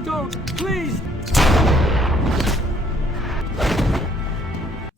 Don't, please.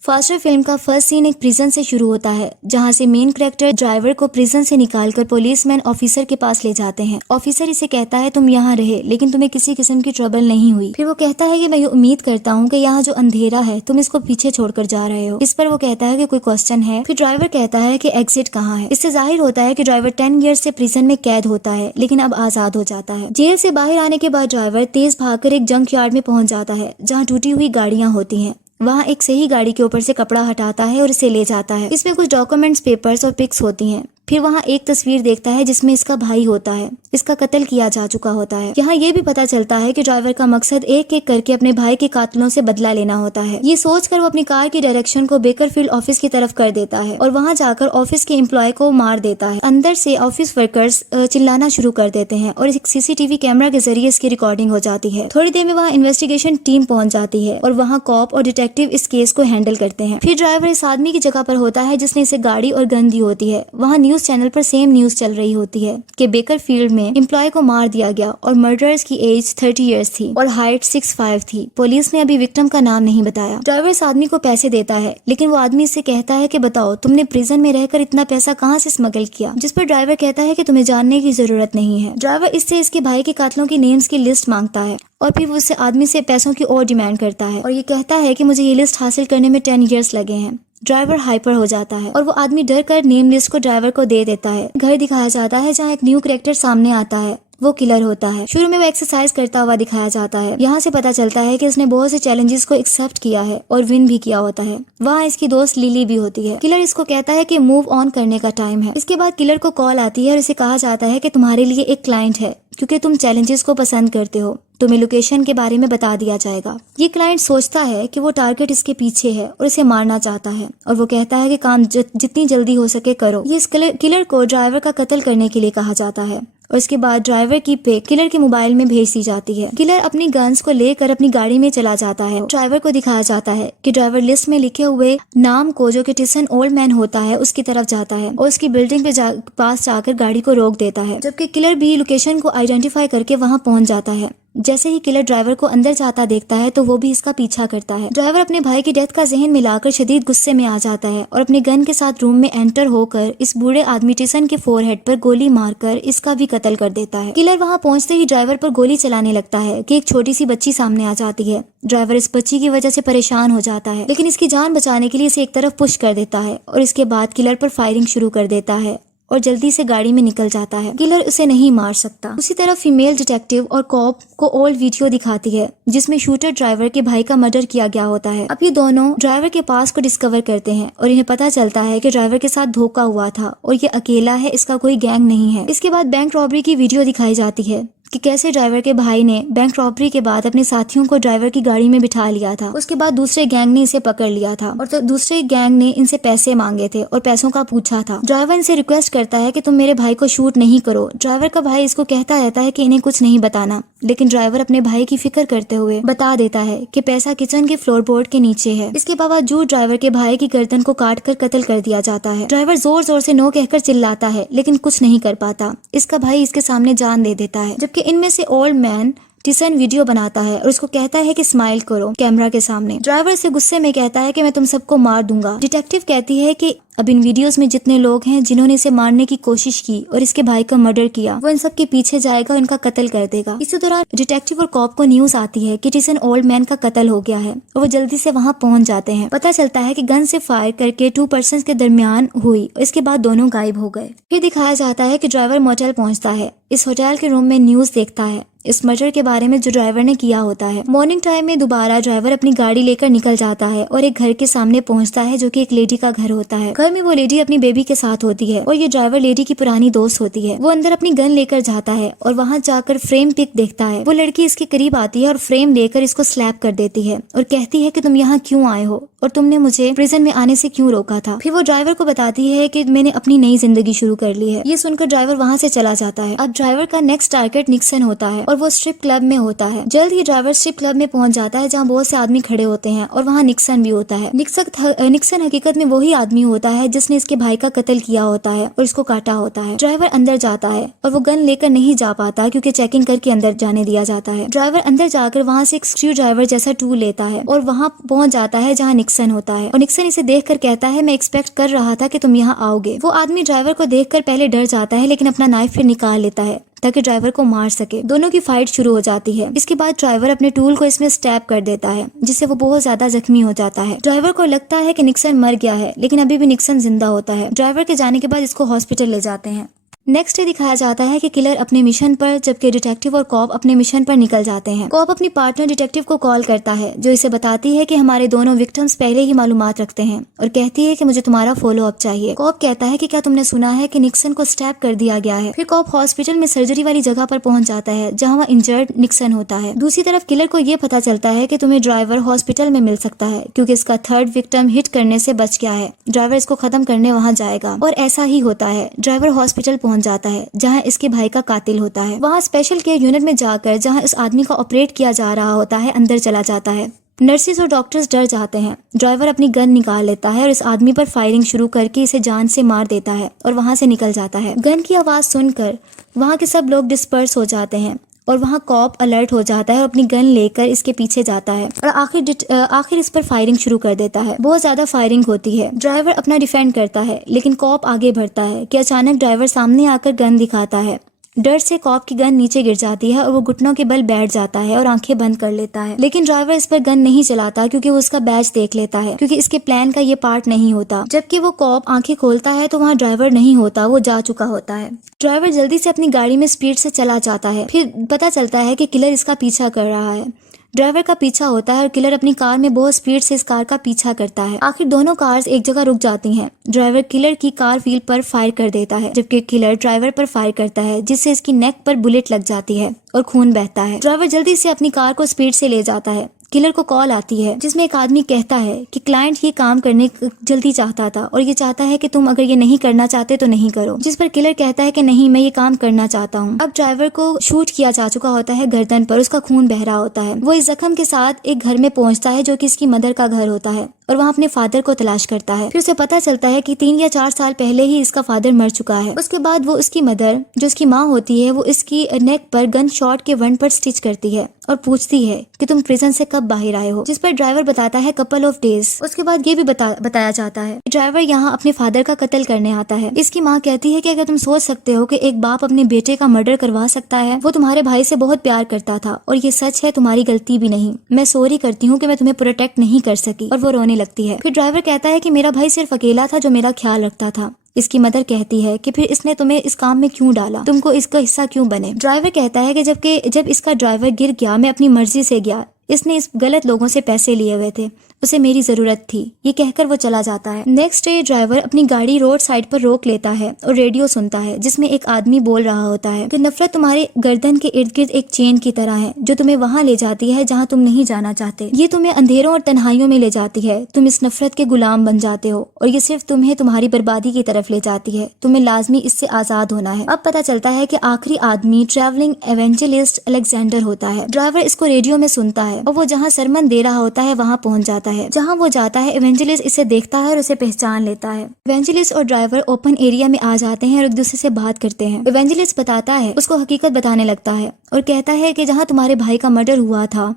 Faster film का first scene एक prison से शुरू होता है, जहां से मेन कैरेक्टर ड्राइवर को प्रिजन से निकालकर पुलिसमैन ऑफिसर के पास ले जाते हैं। ऑफिसर इसे कहता है तुम यहाँ रहे, लेकिन तुम्हें किसी किस्म की ट्रबल नहीं हुई। फिर वो कहता है कि मैं ये उम्मीद करता हूँ कि यहाँ जो अंधेरा है तुम इसको पीछे छोड़कर जा रहे हो। इस पर वो कहता है कि कोई क्वेश्चन है। फिर ड्राइवर कहता है कि एग्जिट कहाँ है। इससे जाहिर होता है कि ड्राइवर 10 ईयर्स से प्रिजन में कैद होता है, लेकिन अब आजाद हो जाता है। जेल से बाहर आने के बाद ड्राइवर तेज भागकर एक जंक यार्ड में पहुंच जाता है, जहाँ टूटी हुई गाड़ियां होती हैं। वहाँ एक सही गाड़ी के ऊपर से कपड़ा हटाता है और इसे ले जाता है। इसमें कुछ डॉक्यूमेंट्स, पेपर्स और पिक्स होती हैं। फिर वहाँ एक तस्वीर देखता है जिसमें इसका भाई होता है। इसका कत्ल किया जा चुका होता है। यहाँ ये भी पता चलता है कि ड्राइवर का मकसद एक एक करके अपने भाई के कातलों से बदला लेना होता है। ये सोचकर वो अपनी कार की डायरेक्शन को बेकरफील्ड ऑफिस की तरफ कर देता है और वहाँ जाकर ऑफिस के एम्प्लॉय को मार देता है। अंदर से ऑफिस वर्कर्स चिल्लाना शुरू कर देते हैं और एक सीसीटीवी कैमरा के जरिए इसकी रिकॉर्डिंग हो जाती है। थोड़ी देर में वहाँ इन्वेस्टिगेशन टीम पहुंच जाती है और वहाँ कॉप और डिटेक्टिव इस केस को हैंडल करते हैं। फिर ड्राइवर इस आदमी की जगह पर होता है जिसने इसे गाड़ी और गन दी होती है। वहाँ न्यूज चैनल पर सेम न्यूज चल रही होती है कि बेकरफील्ड में एम्प्लॉय को मार दिया गया और मर्डरर्स की एज 30 इयर्स थी और हाइट 6'5" थी। पुलिस ने अभी विक्टिम का नाम नहीं बताया। ड्राइवर इस आदमी को पैसे देता है, लेकिन वो आदमी इससे कहता है कि बताओ तुमने प्रिजन में रहकर इतना पैसा कहाँ से स्मगल किया। जिस पर ड्राइवर कहता है कि तुम्हें जानने की जरूरत नहीं है। ड्राइवर इससे इसके भाई के कातलों की नेम्स की लिस्ट मांगता है और फिर वो उससे आदमी से पैसों की और डिमांड करता है और ये कहता है कि मुझे ये लिस्ट हासिल करने में 10 इयर्स लगे हैं। ड्राइवर हाइपर हो जाता है और वो आदमी डर कर नेम लिस्ट को ड्राइवर को दे देता है। घर दिखाया जाता है जहाँ एक न्यू कैरेक्टर सामने आता है। वो किलर होता है। शुरू में वो एक्सरसाइज करता हुआ दिखाया जाता है। यहाँ से पता चलता है कि उसने बहुत से चैलेंजेस को एक्सेप्ट किया है और विन भी किया होता है। वहाँ इसकी दोस्त लिली भी होती है। किलर इसको कहता है कि मूव ऑन करने का टाइम है। इसके बाद किलर को कॉल आती है और इसे कहा जाता है कि तुम्हारे लिए एक क्लाइंट है, क्योंकि तुम चैलेंजेस को पसंद करते हो। तुम्हें लोकेशन के बारे में बता दिया जाएगा। ये क्लाइंट सोचता है कि वो टारगेट इसके पीछे है और इसे मारना चाहता है और वो कहता है कि काम जितनी जल्दी हो सके करो। ये इस किलर को ड्राइवर का कत्ल करने के लिए कहा जाता है और इसके बाद ड्राइवर की पिक किलर के मोबाइल में भेज दी जाती है। किलर अपनी गन्स को लेकर अपनी गाड़ी में चला जाता है। ड्राइवर को दिखाया जाता है कि ड्राइवर लिस्ट में लिखे हुए नाम को, जो कि टिसन ओल्ड मैन होता है, उसकी तरफ जाता है और उसकी बिल्डिंग पे पास जाकर गाड़ी को रोक देता है, जबकि किलर भी लोकेशन को आइडेंटिफाई करके वहाँ पहुँच जाता है। जैसे ही किलर ड्राइवर को अंदर जाता देखता है तो वो भी इसका पीछा करता है। ड्राइवर अपने भाई की डेथ का जहन मिलाकर शदीद गुस्से में आ जाता है और अपने गन के साथ रूम में एंटर होकर इस बूढ़े आदमी टिसन के फोरहेड पर गोली मारकर इसका भी कत्ल कर देता है। किलर वहां पहुंचते ही ड्राइवर पर गोली चलाने लगता है कि एक छोटी सी बच्ची सामने आ जाती है। ड्राइवर इस बच्ची की वजह से परेशान हो जाता है, लेकिन इसकी जान बचाने के लिए इसे एक तरफ पुश कर देता है और इसके बाद किलर पर फायरिंग शुरू कर देता है और जल्दी से गाड़ी में निकल जाता है। किलर उसे नहीं मार सकता। उसी तरह फीमेल डिटेक्टिव और कॉप को ओल्ड वीडियो दिखाती है जिसमें शूटर ड्राइवर के भाई का मर्डर किया गया होता है। अब ये दोनों ड्राइवर के पास को डिस्कवर करते हैं और इन्हें पता चलता है कि ड्राइवर के साथ धोखा हुआ था और ये अकेला है, इसका कोई गैंग नहीं है। इसके बाद बैंक रॉबरी की वीडियो दिखाई जाती है कि कैसे ड्राइवर के भाई ने बैंक रॉबरी के बाद अपने साथियों को ड्राइवर की गाड़ी में बिठा लिया था। उसके बाद दूसरे गैंग ने इसे पकड़ लिया था और तो दूसरे गैंग ने इनसे पैसे मांगे थे और पैसों का पूछा था। ड्राइवर इनसे रिक्वेस्ट करता है कि तुम मेरे भाई को शूट नहीं करो। ड्राइवर का भाई इसको कहता रहता है कि इन्हें कुछ नहीं बताना, लेकिन ड्राइवर अपने भाई की फिक्र करते हुए बता देता है कि पैसा किचन के फ्लोरबोर्ड के नीचे है। इसके बावजूद ड्राइवर के भाई की गर्दन को काट कर कत्ल कर दिया जाता है। ड्राइवर जोर जोर से नो कहकर चिल्लाता है, लेकिन कुछ नहीं कर पाता। इसका भाई इसके सामने जान दे देता है, जबकि इनमें से ओल्ड मैन टिसन वीडियो बनाता है और उसको कहता है कि स्माइल करो कैमरा के सामने। ड्राइवर से गुस्से में कहता है कि मैं तुम सबको मार दूंगा। डिटेक्टिव कहती है कि अब इन वीडियोस में जितने लोग हैं जिन्होंने इसे मारने की कोशिश की और इसके भाई का मर्डर किया, वो इन सब के पीछे जाएगा और इनका कत्ल कर देगा। इसी दौरान डिटेक्टिव और कॉप को न्यूज आती है कि टिसन ओल्ड मैन का कत्ल हो गया है और वो जल्दी से वहां पहुंच जाते हैं। पता चलता है कि गन से फायर करके 2 पर्सन्स के दरमियान हुई। इसके बाद दोनों गायब हो गए। फिर दिखाया जाता है कि ड्राइवर मोटेल पहुंचता है। इस होटल के रूम में न्यूज देखता है इस मर्डर के बारे में जो ड्राइवर ने किया होता है। मॉर्निंग टाइम में दोबारा ड्राइवर अपनी गाड़ी लेकर निकल जाता है और एक घर के सामने पहुंचता है जो कि एक लेडी का घर होता है। घर में वो लेडी अपनी बेबी के साथ होती है और ये ड्राइवर लेडी की पुरानी दोस्त होती है। वो अंदर अपनी गन लेकर जाता है और वहां जाकर फ्रेम पिक देखता है। वो लड़की इसके करीब आती है और फ्रेम लेकर इसको स्लैप कर देती है और कहती है कि तुम यहाँ क्यों आए हो और तुमने मुझे प्रिजन में आने से क्यों रोका था। फिर वो ड्राइवर को बताती है कि मैंने अपनी नई जिंदगी शुरू कर ली है। ये सुनकर ड्राइवर वहाँ से चला जाता है। अब ड्राइवर का नेक्स्ट टारगेट निक्सन होता है और वो स्ट्रिप क्लब में होता है। जल्द ही ड्राइवर स्ट्रिप क्लब में पहुंच जाता है जहाँ बहुत से आदमी खड़े होते हैं और वहाँ निक्सन भी होता है। निक्सन हकीकत में वही आदमी होता है जिसने इसके भाई का कत्ल किया होता है और इसको काटा होता है। ड्राइवर अंदर जाता है और वो गन लेकर नहीं जा पाता क्योंकि चेकिंग करके अंदर जाने दिया जाता है। ड्राइवर अंदर जाकर वहाँ से एक स्क्रू ड्राइवर जैसा टूल लेता है और वहाँ पहुंच जाता है जहाँ निक्सन होता है, और निक्सन इसे देखकर कहता है मैं एक्सपेक्ट कर रहा था कि तुम यहाँ आओगे। वो आदमी ड्राइवर को देखकर पहले डर जाता है लेकिन अपना नाइफ फिर निकाल लेता है ताकि ड्राइवर को मार सके। दोनों की फाइट शुरू हो जाती है। इसके बाद ड्राइवर अपने टूल को इसमें स्टैब कर देता है जिससे वो बहुत ज्यादा जख्मी हो जाता है। ड्राइवर को लगता है कि निक्सन मर गया है लेकिन अभी भी निक्सन जिंदा होता है। ड्राइवर के जाने के बाद इसको हॉस्पिटल ले जाते हैं। नेक्स्ट डे दिखाया जाता है कि किलर अपने मिशन पर जबकि डिटेक्टिव और कॉप अपने मिशन पर निकल जाते हैं। कॉप अपनी पार्टनर डिटेक्टिव को कॉल करता है जो इसे बताती है कि हमारे दोनों विक्टिम्स पहले ही मालूमात रखते हैं और कहती है कि मुझे तुम्हारा फॉलो अप चाहिए। कॉप कहता है कि क्या तुमने सुना है कि निक्सन को स्टैब कर दिया गया है। फिर कॉप हॉस्पिटल में सर्जरी वाली जगह पर पहुंच जाता है जहाँ वह इंजर्ड निक्सन होता है। दूसरी तरफ किलर को ये पता चलता है कि तुम्हें ड्राइवर हॉस्पिटल में मिल सकता है क्योंकि इसका थर्ड विक्टिम हिट करने से बच गया है। ड्राइवर इसको खत्म करने वहाँ जाएगा और ऐसा ही होता है। ड्राइवर हॉस्पिटल पहुंच जाता है जहाँ इसके भाई का कातिल होता है। वहाँ स्पेशल केयर यूनिट में जाकर जहाँ इस आदमी का ऑपरेट किया जा रहा होता है अंदर चला जाता है। नर्सिस और डॉक्टर्स डर जाते हैं। ड्राइवर अपनी गन निकाल लेता है और इस आदमी पर फायरिंग शुरू करके इसे जान से मार देता है और वहाँ से निकल जाता है। गन की आवाज सुनकर वहाँ के सब लोग डिस्पर्स हो जाते हैं और वहाँ कॉप अलर्ट हो जाता है और अपनी गन लेकर इसके पीछे जाता है और आखिर इस पर फायरिंग शुरू कर देता है। बहुत ज्यादा फायरिंग होती है। ड्राइवर अपना डिफेंड करता है लेकिन कॉप आगे बढ़ता है कि अचानक ड्राइवर सामने आकर गन दिखाता है। डर से कॉप की गन नीचे गिर जाती है और वो घुटनों के बल बैठ जाता है और आंखें बंद कर लेता है। लेकिन ड्राइवर इस पर गन नहीं चलाता क्योंकि वो उसका बैच देख लेता है क्योंकि इसके प्लान का ये पार्ट नहीं होता। जबकि वो कॉप आंखें खोलता है तो वहाँ ड्राइवर नहीं होता, वो जा चुका होता है। ड्राइवर जल्दी से अपनी गाड़ी में स्पीड से चला जाता है। फिर पता चलता है कि किलर इसका पीछा कर रहा है। ड्राइवर का पीछा होता है और किलर अपनी कार में बहुत स्पीड से इस कार का पीछा करता है। आखिर दोनों कार्स एक जगह रुक जाती हैं। ड्राइवर किलर की कार व्हील पर फायर कर देता है जबकि किलर ड्राइवर पर फायर करता है जिससे इसकी नेक पर बुलेट लग जाती है और खून बहता है। ड्राइवर जल्दी से अपनी कार को स्पीड से ले जाता है। किलर को कॉल आती है जिसमें एक आदमी कहता है कि क्लाइंट ये काम करने जल्दी चाहता था और ये चाहता है कि तुम अगर ये नहीं करना चाहते तो नहीं करो। जिस पर किलर कहता है कि नहीं, मैं ये काम करना चाहता हूँ। अब ड्राइवर को शूट किया जा चुका होता है गर्दन पर, उसका खून बह रहा होता है। वो इस जख्म के साथ एक घर में पहुंचता है जो कि इसकी मदर का घर होता है और वहाँ अपने फादर को तलाश करता है। फिर उसे पता चलता है कि 3 या 4 साल पहले ही इसका फादर मर चुका है। उसके बाद वो उसकी मदर जो उसकी माँ होती है वो इसकी नेक पर गन शॉट के वंड पर स्टिच करती है और पूछती है कि तुम प्रिजन से कब बाहर आए हो, जिस पर ड्राइवर बताता है कपल ऑफ डेज। उसके बाद ये भी बताया जाता है ड्राइवर यहाँ अपने फादर का कत्ल करने आता है। इसकी माँ कहती है कि अगर तुम सोच सकते हो कि एक बाप अपने बेटे का मर्डर करवा सकता है, वो तुम्हारे भाई से बहुत प्यार करता था और ये सच है, तुम्हारी गलती भी नहीं। मैं सॉरी करती हूँ कि मैं तुम्हें प्रोटेक्ट नहीं कर सकी। और वो रोने लगती है। फिर ड्राइवर कहता है कि मेरा भाई सिर्फ अकेला था जो मेरा ख्याल रखता था। इसकी मदर कहती है कि फिर इसने तुम्हें इस काम में क्यों डाला, तुमको इसका हिस्सा क्यों बने। ड्राइवर कहता है कि जब इसका ड्राइवर गिर गया मैं अपनी मर्जी से गया, इसने इस गलत लोगों से पैसे लिए हुए थे, उसे मेरी जरूरत थी। ये कहकर वो चला जाता है। नेक्स्ट डे ड्राइवर अपनी गाड़ी रोड साइड पर रोक लेता है और रेडियो सुनता है जिसमें एक आदमी बोल रहा होता है कि नफरत तुम्हारे गर्दन के इर्द गिर्द एक चेन की तरह है जो तुम्हें वहाँ ले जाती है जहाँ तुम नहीं जाना चाहते। ये तुम्हें अंधेरों और तन्हाइयों में ले जाती है। तुम इस नफरत के गुलाम बन जाते हो और ये सिर्फ तुम्हें तुम्हारी बर्बादी की तरफ ले जाती है। तुम्हें लाजमी इससे आजाद होना है। अब पता चलता है कि आखिरी आदमी ट्रैवलिंग एवेंजलिस्ट अलेक्जेंडर होता है। ड्राइवर इसको रेडियो में सुनता है और वो जहाँ सरमन दे रहा होता है वहाँ पहुँच जाता है। जहाँ वो जाता है एवेंजलिस्ट इसे देखता है और उसे पहचान लेता है। एवेंजलिस्ट और ड्राइवर ओपन एरिया में आ जाते हैं और एक दूसरे से बात करते हैं। एवेंजलिस्ट बताता है, उसको हकीकत बताने लगता है और कहता है कि जहाँ तुम्हारे भाई का मर्डर हुआ था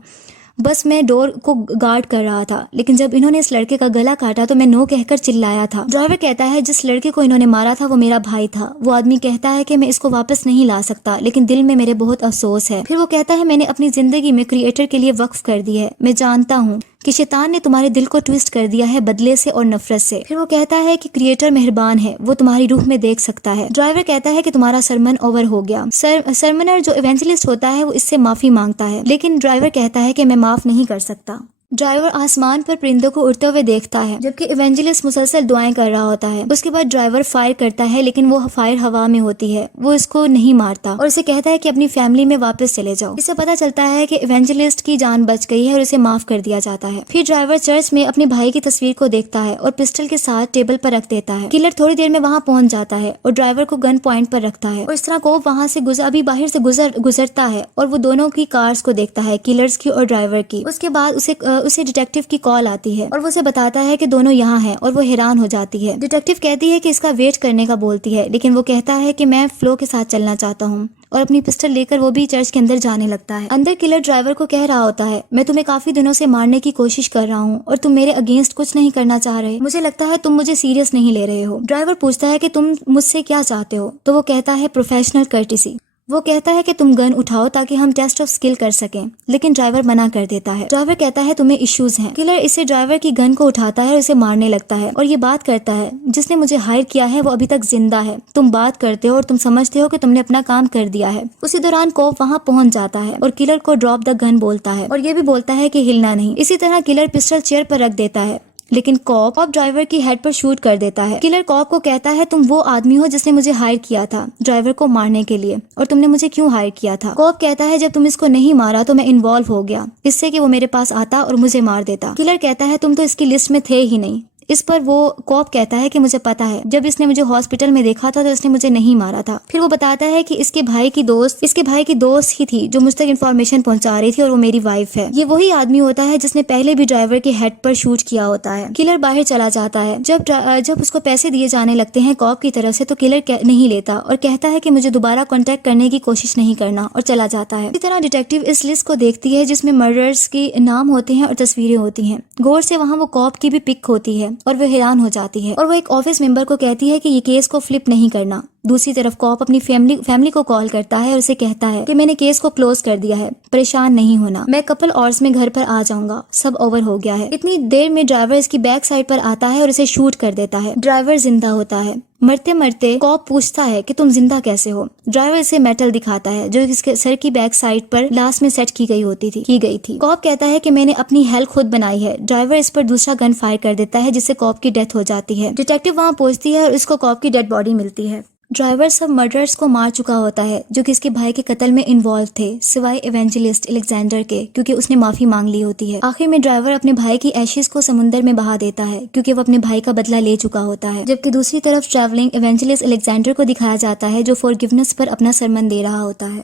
बस मैं डोर को गार्ड कर रहा था, लेकिन जब इन्होंने इस लड़के का गला काटा तो मैं नो कहकर चिल्लाया था। ड्राइवर कहता है जिस लड़के को इन्होंने मारा था वो मेरा भाई था। वो आदमी कहता है कि मैं इसको वापस नहीं ला सकता, लेकिन दिल में मेरे बहुत अफसोस है। फिर वो कहता है मैंने अपनी जिंदगी में क्रिएटर के लिए वक्फ कर दी है। मैं जानता हूँ कि शैतान ने तुम्हारे दिल को ट्विस्ट कर दिया है बदले से और नफरत से। फिर वो कहता है कि क्रिएटर मेहरबान है, वो तुम्हारी रूह में देख सकता है। ड्राइवर कहता है कि तुम्हारा सरमन ओवर हो गया। सरमनर जो इवेंजलिस्ट होता है वो इससे माफी मांगता है, लेकिन ड्राइवर कहता है कि मैं माफ नहीं कर सकता। ड्राइवर आसमान पर परिंदों को उड़ते हुए देखता है जबकि इवेंजलिस्ट मुसलसल दुआएं कर रहा होता है। उसके बाद ड्राइवर फायर करता है लेकिन वो फायर हवा में होती है। वो इसको नहीं मारता और उसे कहता है कि अपनी फैमिली में वापस चले जाओ। इससे पता चलता है कि इवेंजलिस्ट की जान बच गई है और उसे माफ कर दिया जाता है। फिर ड्राइवर चर्च में अपने भाई की तस्वीर को देखता है और पिस्टल के साथ टेबल पर रख देता है। किलर थोड़ी देर में वहाँ पहुंच जाता है और ड्राइवर को गन पॉइंट पर रखता है और इस तरह को वहाँ से बाहर से गुजरता है और वो दोनों की कार्स को देखता है, किलर्स की और ड्राइवर की। उसके बाद उसे डिटेक्टिव की कॉल आती है और वो उसे बताता है कि दोनों यहाँ हैं और वो हैरान हो जाती है। डिटेक्टिव कहती है कि इसका वेट करने का बोलती है, लेकिन वो कहता है कि मैं फ्लो के साथ चलना चाहता हूँ और अपनी पिस्टल लेकर वो भी चर्च के अंदर जाने लगता है। अंदर किलर ड्राइवर को कह रहा होता है, मैं तुम्हें काफी दिनों से मारने की कोशिश कर रहा हूँ और तुम मेरे अगेंस्ट कुछ नहीं करना चाह रहे। मुझे लगता है तुम मुझे सीरियस नहीं ले रहे हो। ड्राइवर पूछता है कि तुम मुझसे क्या चाहते हो, तो वो कहता है प्रोफेशनल कर्टिसी। वो कहता है कि तुम गन उठाओ ताकि हम टेस्ट ऑफ स्किल कर सकें, लेकिन ड्राइवर मना कर देता है। ड्राइवर कहता है तुम्हें इश्यूज हैं। किलर इसे ड्राइवर की गन को उठाता है और उसे मारने लगता है और ये बात करता है, जिसने मुझे हायर किया है वो अभी तक जिंदा है। तुम बात करते हो और तुम समझते हो कि तुमने अपना काम कर दिया है। उसी दौरान कॉप वहाँ पहुंच जाता है और किलर को ड्रॉप द गन बोलता है और ये भी बोलता है कि हिलना नहीं। इसी तरह किलर पिस्टल चेयर पर रख देता है, लेकिन कॉप ड्राइवर की हेड पर शूट कर देता है। किलर कॉप को कहता है तुम वो आदमी हो जिसने मुझे हायर किया था ड्राइवर को मारने के लिए, और तुमने मुझे क्यों हायर किया था। कॉप कहता है जब तुम इसको नहीं मारा तो मैं इन्वॉल्व हो गया, इससे कि वो मेरे पास आता और मुझे मार देता। किलर कहता है तुम तो इसकी लिस्ट में थे ही नहीं। इस पर वो कॉप कहता है कि मुझे पता है, जब इसने मुझे हॉस्पिटल में देखा था तो इसने मुझे नहीं मारा था। फिर वो बताता है कि इसके भाई की दोस्त ही थी जो मुझ तक इन्फॉर्मेशन पहुंचा रही थी और वो मेरी वाइफ है। ये वही आदमी होता है जिसने पहले भी ड्राइवर के हेड पर शूट किया होता है। किलर बाहर चला जाता है। जब उसको पैसे दिए जाने लगते हैं कॉप की तरफ से, तो किलर नहीं लेता और कहता है कि मुझे दोबारा कॉन्टेक्ट करने की कोशिश नहीं करना, और चला जाता है। इसी तरह डिटेक्टिव इस लिस्ट को देखती है जिसमें मर्डर्स के नाम होते हैं और तस्वीरें होती हैं। गौर से वहाँ वो कॉप की भी पिक होती है और वो हैरान हो जाती है और वो एक ऑफिस मेंबर को कहती है कि ये केस को फ्लिप नहीं करना। दूसरी तरफ कॉप अपनी फैमिली को कॉल करता है और उसे कहता है कि मैंने केस को क्लोज कर दिया है, परेशान नहीं होना, मैं कपल आवर्स में घर पर आ जाऊंगा, सब ओवर हो गया है। इतनी देर में ड्राइवर इसकी बैक साइड पर आता है और उसे शूट कर देता है। ड्राइवर जिंदा होता है। मरते मरते कॉप पूछता है कि तुम जिंदा कैसे हो। ड्राइवर इसे मेटल दिखाता है जो इसके सर की बैक साइड पर लास्ट में सेट की गई थी। कॉप कहता है कि मैंने अपनी हेल्थ खुद बनाई है। ड्राइवर इस पर दूसरा गन फायर कर देता है जिससे कॉप की डेथ हो जाती है। डिटेक्टिव वहाँ पहुंचती है और इसको कॉप की डेड बॉडी मिलती है। ड्राइवर सब मर्डर्स को मार चुका होता है जो कि इसके भाई के कत्ल में इन्वॉल्व थे, सिवाय एवेंजलिस्ट अलेक्जेंडर के, क्योंकि उसने माफी मांग ली होती है। आखिर में ड्राइवर अपने भाई की एशेस को समुद्र में बहा देता है क्योंकि वो अपने भाई का बदला ले चुका होता है। जबकि दूसरी तरफ ट्रैवलिंग एवेंजलिस्ट अलेक्जेंडर को दिखाया जाता है जो फॉरगिवनेस पर अपना सरमन दे रहा होता है।